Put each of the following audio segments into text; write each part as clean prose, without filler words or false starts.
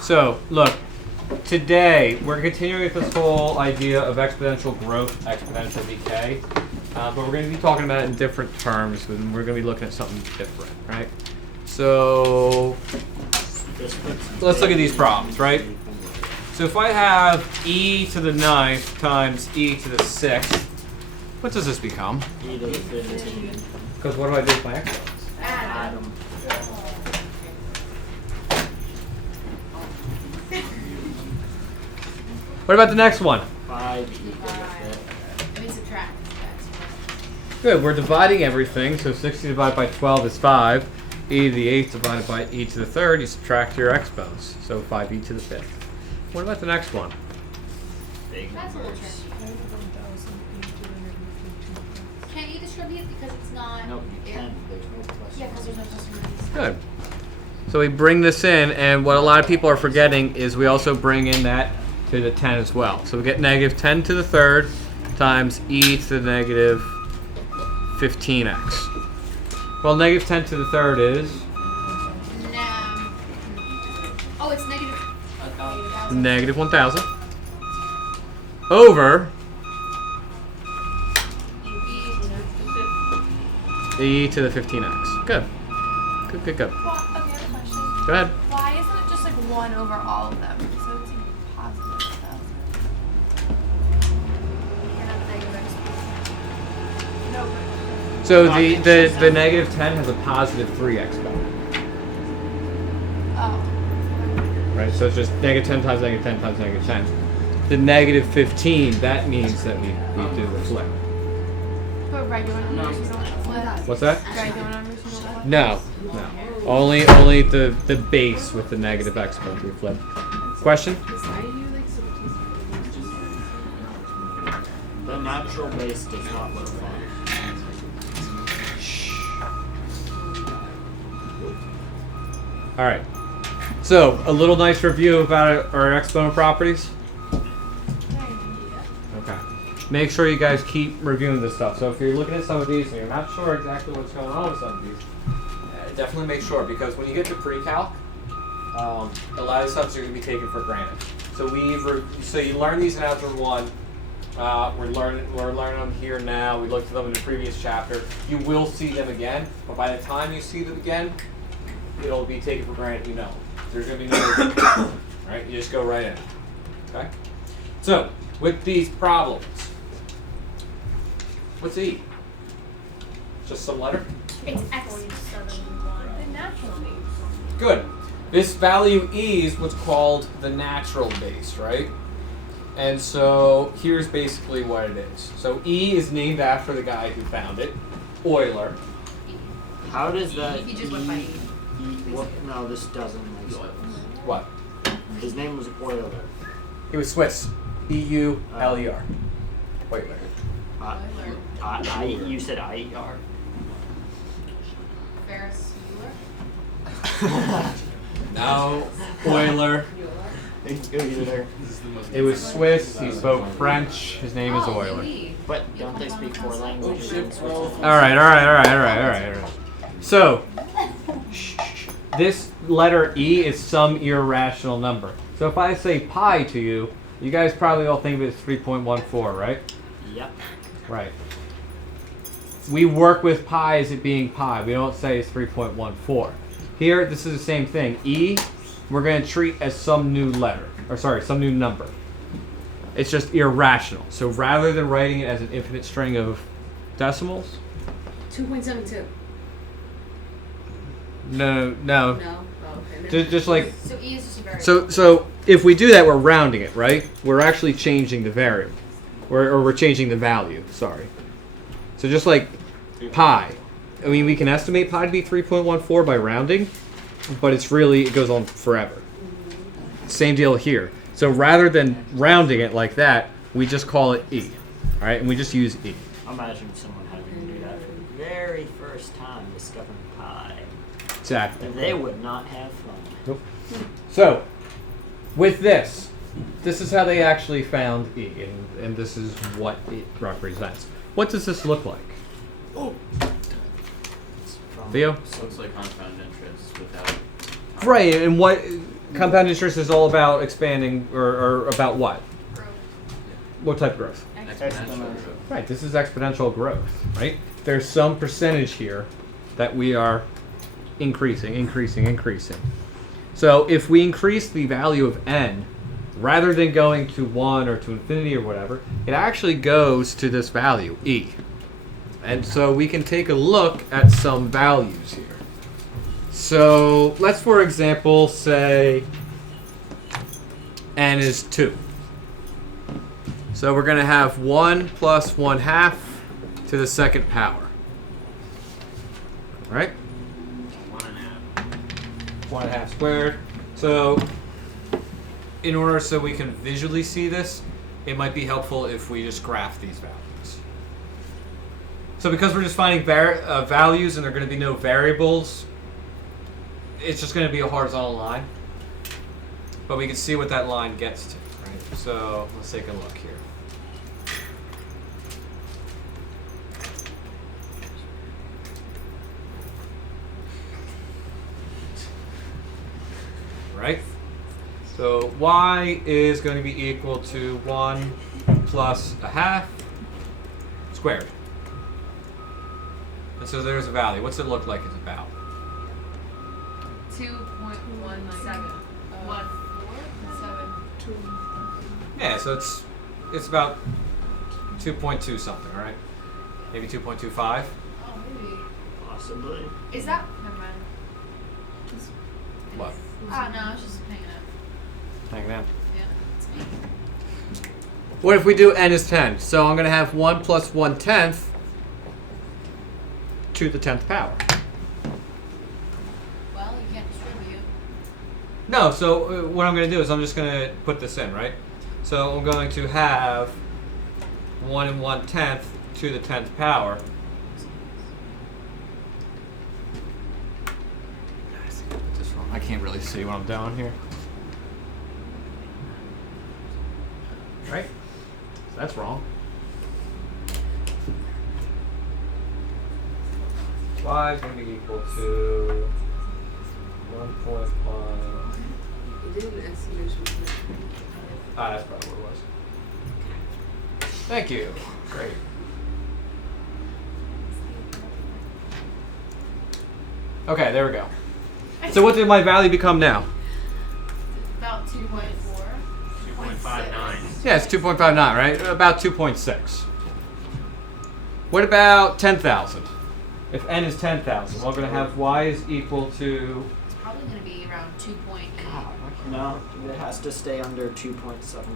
So, look, today we're continuing with this whole idea of exponential growth, exponential decay, but we're going to be talking about it in different terms, and we're going to be looking at something different, right? So, let's look at these problems, right? So if I have e to the 9th times e to the 6th, what does this become? E to the 15. Because what do I do with my exponents? Add them. What about the next one? 5 e to the 5th. I mean, subtract. Good, we're dividing everything, so 60 divided by 12 is 5. E to the 8th divided by e to the 3rd, you subtract your exponents, so 5e to the 5th. What about the next one? Big That's a little numbers. tricky. Can't you distribute because it's not? No, you can. There's no plus. Yeah, because there's no plus or minus. Good. So we bring this in, and what a lot of people are forgetting is we also bring in that to the 10 as well. So we get negative 10 to the 3rd times e to the negative 15x. Well, negative 10 to the 3rd is? Oh, it's negative. Negative 1,000 over e to the 15x. Good. Good. Well, okay, I have a question. Go ahead. Why isn't it just like 1 over all of them? So it's even positive 1,000. No, but So the negative 10 has a positive 3 exponent. oh. Right, so it's just negative 10 times negative 10 times negative 10. The negative 15, that means that we do the flip. But regular numbers you don't flip. What's that? Regular numbers you don't flip. No. Only the base with the negative exponent we flip. Question? The natural base does not look fun. All right. So, a little nice review about our exponent properties. Okay. Make sure you guys keep reviewing this stuff. So if you're looking at some of these and you're not sure exactly what's going on with some of these, definitely make sure, because when you get to pre-calc, a lot of stuff are going to be taken for granted. So you learn these in Algebra 1. We're learning them here now. We looked at them in the previous chapter. You will see them again, but by the time you see them again, it'll be taken for granted. You know, there's going to be no right. You just go right in. Okay. So with these problems, what's E? Just some letter. It's X. The natural base. Good. This value E is what's called the natural base, right? And so here's basically what it is. So E is named after the guy who found it, Euler. How does that He just went by E. What? No, this doesn't make sense. What? His name was Euler. He was Swiss. E-U-L-E-R. Euler. You said I-E-R? Ferris Bueller. No. Euler. It was Swiss. He spoke French. His name is Euler. But don't they speak 4 languages in Switzerland? All right. So, this letter E is some irrational number. So if I say pi to you, you guys probably all think of it as 3.14, right? Yep. Right. We work with pi as it being pi. We don't say it's 3.14. Here, this is the same thing. E, we're going to treat as some new letter. Or sorry, some new number. It's just irrational. So rather than writing it as an infinite string of decimals, 2.72. no. No. Oh, okay. Just like So E is just a variable. so if we do that, we're rounding it, right? We're actually changing the variable, or we're changing the value. Sorry. So just like pi, I mean, we can estimate pi to be 3.14 by rounding, but it goes on forever. Same deal here. So rather than rounding it like that, we just call it E, all right? And we just use E. Imagine someone having to do that for the very first time discovering pi. Exactly. They would not have fun. Nope. So, with this is how they actually found E, and this is what it represents. What does this look like? Theo? Looks like compound interest without. Right, and compound interest is all about expanding, or about what? Growth. What type of growth? Exponential. Right, this is exponential growth, right? There's some percentage here that we are increasing. So if we increase the value of n, rather than going to 1 or to infinity or whatever, it actually goes to this value, e. And so we can take a look at some values here. So let's, for example, say n is 2. So we're going to have 1 plus 1/2 to the second power. Right? 1.5 squared. So in order so we can visually see this, it might be helpful if we just graph these values. So because we're just finding values and there are going to be no variables, it's just going to be a horizontal line. But we can see what that line gets to. Right? So let's take a look here. Right? So y is going to be equal to 1 plus 1/2 squared. And so there's a value. What's it look like it's about? 2.17. 1.4. Yeah, so it's about 2.2 something, right? Maybe 2.25. Oh, maybe. Possibly. Is that? Never mind. What? Oh no, I was just hanging up. Hang on. Yeah, it's me. What if we do n is 10? So I'm going to have 1 plus 1/10 to the 10th power. Well, you can't distribute. No, so what I'm going to do is I'm just going to put this in, right? So I'm going to have 1 and 1/10 to the 10th power. I can't really see what I'm doing here. Right? So that's wrong. Y is going to be equal to 1.1. You did an estimation. That's probably what it was. Thank you. Great. Okay, there we go. So what did my value become now? About 2.4. 2.59. Yeah, it's 2.59, right? About 2.6. What about 10,000? If n is 10,000, we're going to have y is equal to... It's probably going to be around 2.8. No, it has to stay under 2.71.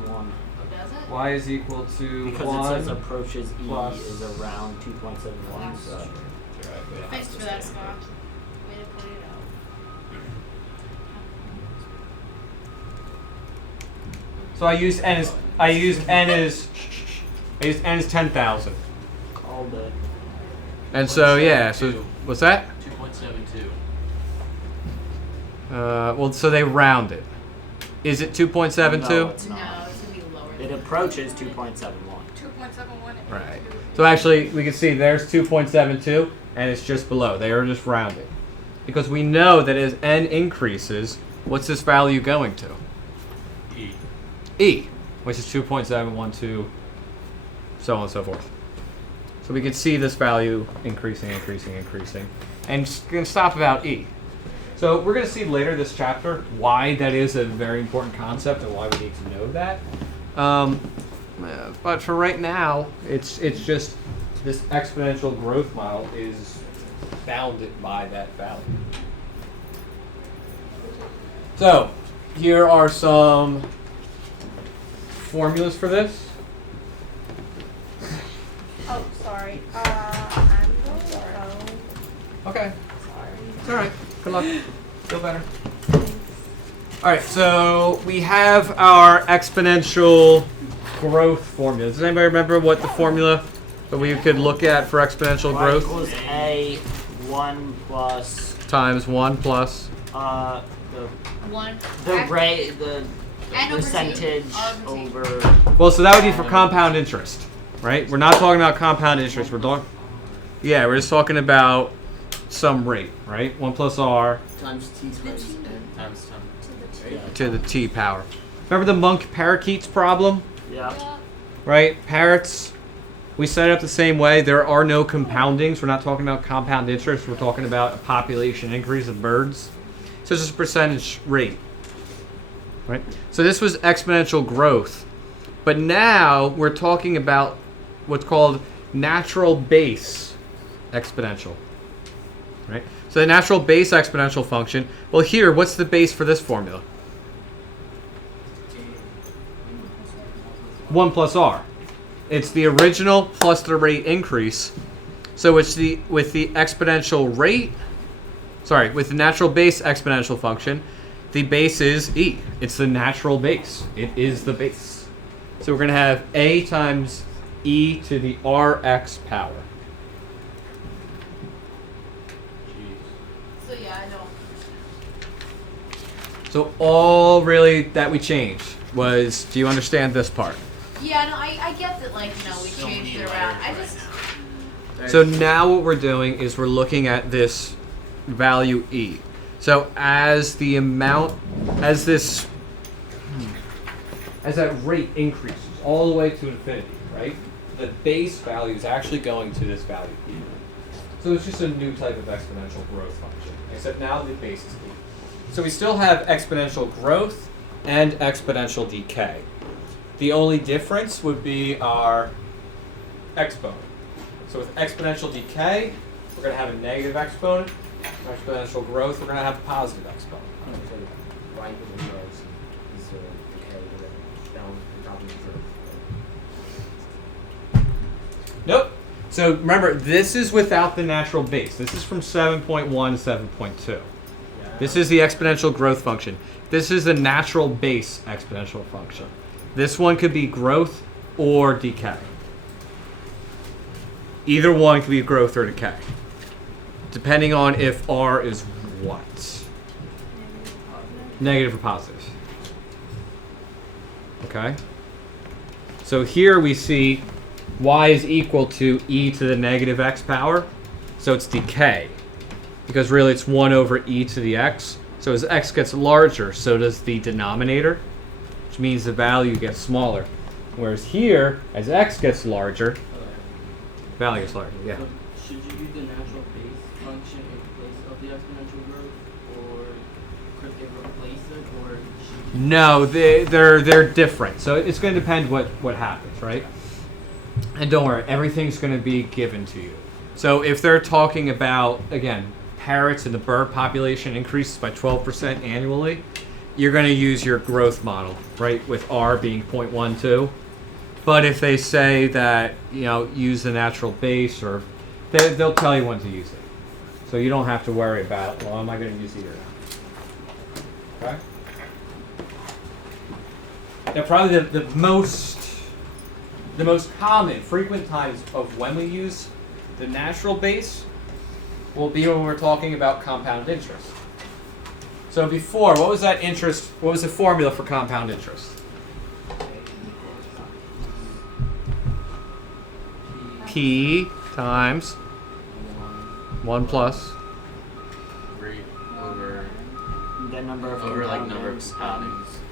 Oh, does it? y is equal to Because 1 it says approaches E plus- is around 2.71. So. Thanks for that, Scott. Way to point it out. So I used n as 10,000. Called it. And so yeah, so what's that? 2.72. Well, so they round it. Is it 2.72? No, it's No, not. it's going to be lower. It approaches 2.71. 2.71. Right. So actually, we can see there's 2.72, and it's just below. They are just rounding. Because we know that as n increases, what's this value going to? E. E, which is 2.712, so on and so forth. So we can see this value increasing, and it's going to stop about E. So we're going to see later this chapter why that is a very important concept and why we need to know that. But for right now, it's just this exponential growth model is bounded by that value. So here are some formulas for this. Oh, sorry. I'm going to go. Okay. Sorry. It's all right. Good luck. Feel better. All right. So we have our exponential growth formula. Does anybody remember what the formula that we could look at for exponential Y growth? equals A 1 plus Times 1 plus. the One. rate the N over two, percentage R over two. over. Well, so that would be for compound interest, right? We're not talking about compound interest. We're just talking about some rate, right? 1 plus R. Times t squared. Times 10. to the t power. Remember the monk parakeets problem? Yeah. Right? Parrots, we set it up the same way. There are no compoundings. We're not talking about compound interest. We're talking about a population increase of birds. So it's just a percentage rate. Right? So this was exponential growth. But now we're talking about what's called natural base exponential. Right? So the natural base exponential function, well here, what's the base for this formula? 1 plus r. It's the original plus the rate increase. So it's with the exponential rate, with the natural base exponential function, the base is e. It's the natural base. It is the base. So we're going to have a times e to the rx power. So yeah, I don't. So all really that we changed was, do you understand this part? Yeah, no, I get that, like, we So changed many it around. I letters just. So now what we're doing is we're looking at this value e. So as the amount, as that rate increases all the way to infinity, right? The base value is actually going to this value e. So it's just a new type of exponential growth function, except now the base is e. So we still have exponential growth and exponential decay. The only difference would be our exponent. So with exponential decay, we're going to have a negative exponent. With exponential growth, we're going to have a positive exponent. Right in the rows is the decay down the top of the curve. Nope. So remember, this is without the natural base. This is from 7.1 to 7.2. This is the exponential growth function. This is the natural base exponential function. This one could be growth or decay. Either one could be growth or decay, depending on if r is what? Negative or positive. Okay? So here we see y is equal to e to the negative x power. So it's decay, because really it's 1 over e to the x. So as x gets larger, so does the denominator, which means the value gets smaller. Whereas here, as x gets larger, value gets larger, yeah. So should you use the natural base function in place of the exponential growth, or could they replace it, or should you? No, they're different. So it's going to depend what happens, right? And don't worry, everything's going to be given to you. So if they're talking about, again, parrots and the bird population increases by 12% annually, you're going to use your growth model, right, with r being 0.12. But if they say that, use the natural base, or they'll tell you when to use it. So you don't have to worry about, well, am I going to use either? Okay? Now, probably the most common, frequent times of when we use the natural base will be when we're talking about compound interest. So before, what was that interest? What was the formula for compound interest? P times 1 plus 3 over The number of number of compoundings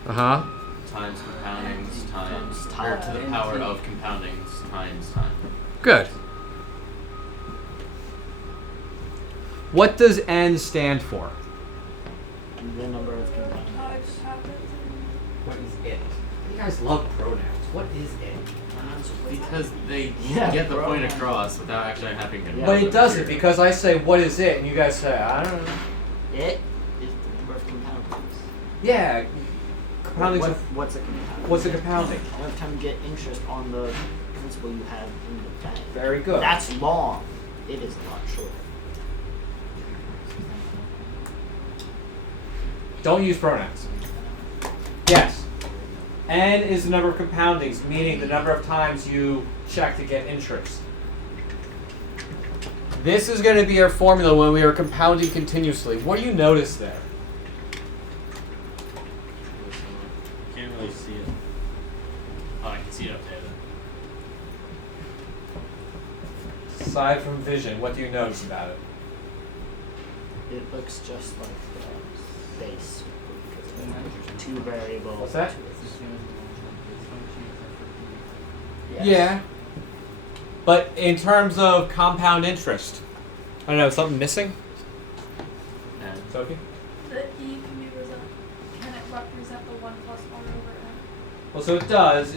times compoundings times or to the power of compoundings times time. Good. What does n stand for? The number of compoundings. What is it? You guys love pronouns. What is it? Because they Yeah, get the point pronouns. across without actually having to. Yeah. But it doesn't, because I say, what is it? And you guys say, I don't know. It is the number of compoundings. Yeah. Compounding. What's a compounding? What's a compounding? Every time you get interest on the principal you have in the bank. Very good. That's long. It is a lot shorter. Don't use pronouns. Yes. N is the number of compoundings, meaning the number of times you check to get interest. This is going to be our formula when we are compounding continuously. What do you notice there? Can't really see it. Oh, I can see it up there. Aside from vision, what do you notice about it? It looks just like the base. Two variables. What's that? It's the same as the long-term base function except for p. Yes. Yeah. But in terms of compound interest, I don't know, something missing? And Sophie? The E can it represent the 1 plus 1 over n? Well, so it does.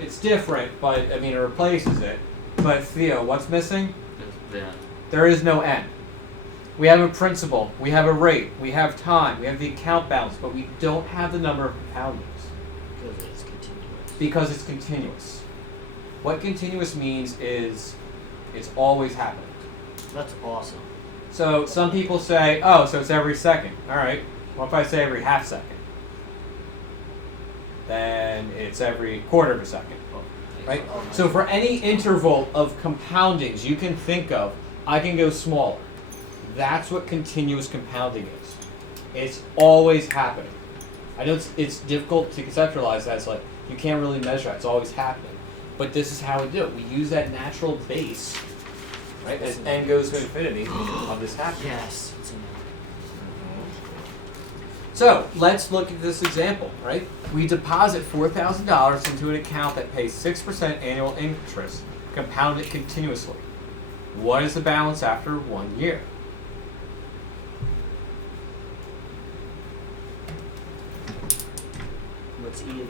It's different, but I mean, it replaces it. But Theo, what's missing? yeah. There is no n. We have a principal, we have a rate, we have time, we have the account balance, but we don't have the number of compoundings Because it's continuous. because it's continuous. What continuous means is it's always happening. That's awesome. So some people say, oh, so it's every second. All right. What if I say every half second? Then it's every quarter of a second. Right? So for any interval of compoundings you can think of, I can go smaller. That's what continuous compounding is. It's always happening. I know it's difficult to conceptualize that. It's like you can't really measure it. It's always happening. But this is how we do it. We use that natural base, right? As n goes to infinity, of this happening. Yes. It's an So let's look at this example, right? We deposit $4,000 into an account that pays 6% annual interest, compound it continuously. What is the balance after 1 year? What's E again?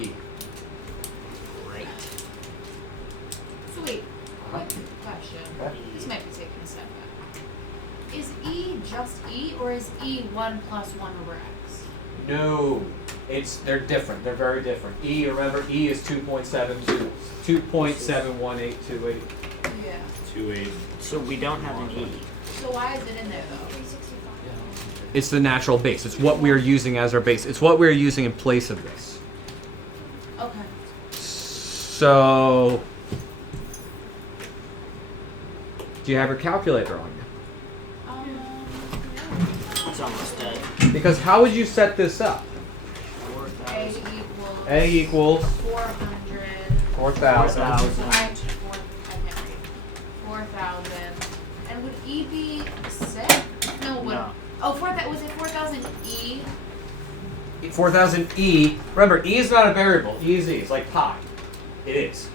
E. Great. So wait, quick question. Okay. This might be taking a step back. Is E just E, or is E 1 plus 1 over X? No, they're different. They're very different. E, remember, E is 2.72, 2.718280. Yeah. 2.8. So we don't have an E. So why is it in there though? 365. It's the natural base. It's what we're using as our base. It's what we're using in place of this. Okay. So, do you have your calculator on you? It's almost dead. Because how would you set this up? 4,000. A equals 400. 4,000. 4,000. I can't read. 4,000. And would E be 6? No, would. No. Oh, was it 4,000 E? 4,000 E. Remember, E is not a variable. E is E. It's like pi. It is.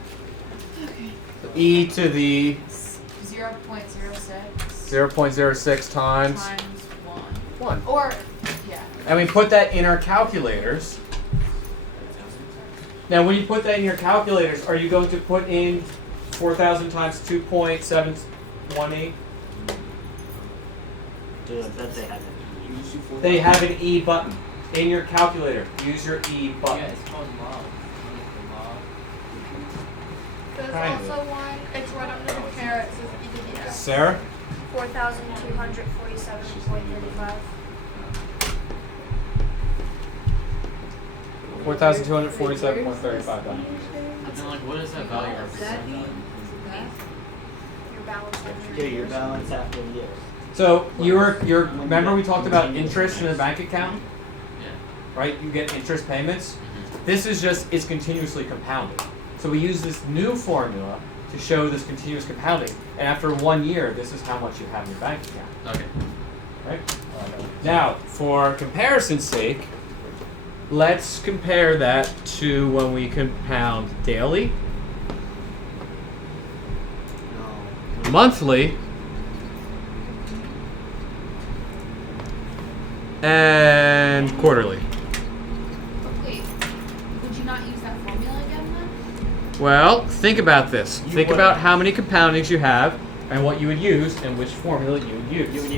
Okay. So E to the 0.06 0.06 times times 1. 1. Or, yeah. And we put that in our calculators. Now, when you put that in your calculators, are you going to put in 4,000 times 2.718? Dude, I bet they have an E. They have an E button in your calculator. Use your E button. Yeah, it's called log. There's Kind of. also one, it's right under the pair, it says EDF. Sarah? 4,247.35. 4,247.35. And then, like, what is that value represent? Your balance after Yeah, your balance after years. So remember we talked about interest in a bank account, Yeah. right? You get interest payments. This is it's continuously compounded. So we use this new formula to show this continuous compounding. And after 1 year, this is how much you have in your bank account, Okay. right? Now, for comparison's sake, let's compare that to when we compound daily, No. monthly, and quarterly. But wait, would you not use that formula again then? Well, think about this. You Think would- about how many compoundings you have and what you would use and which formula you would use. You would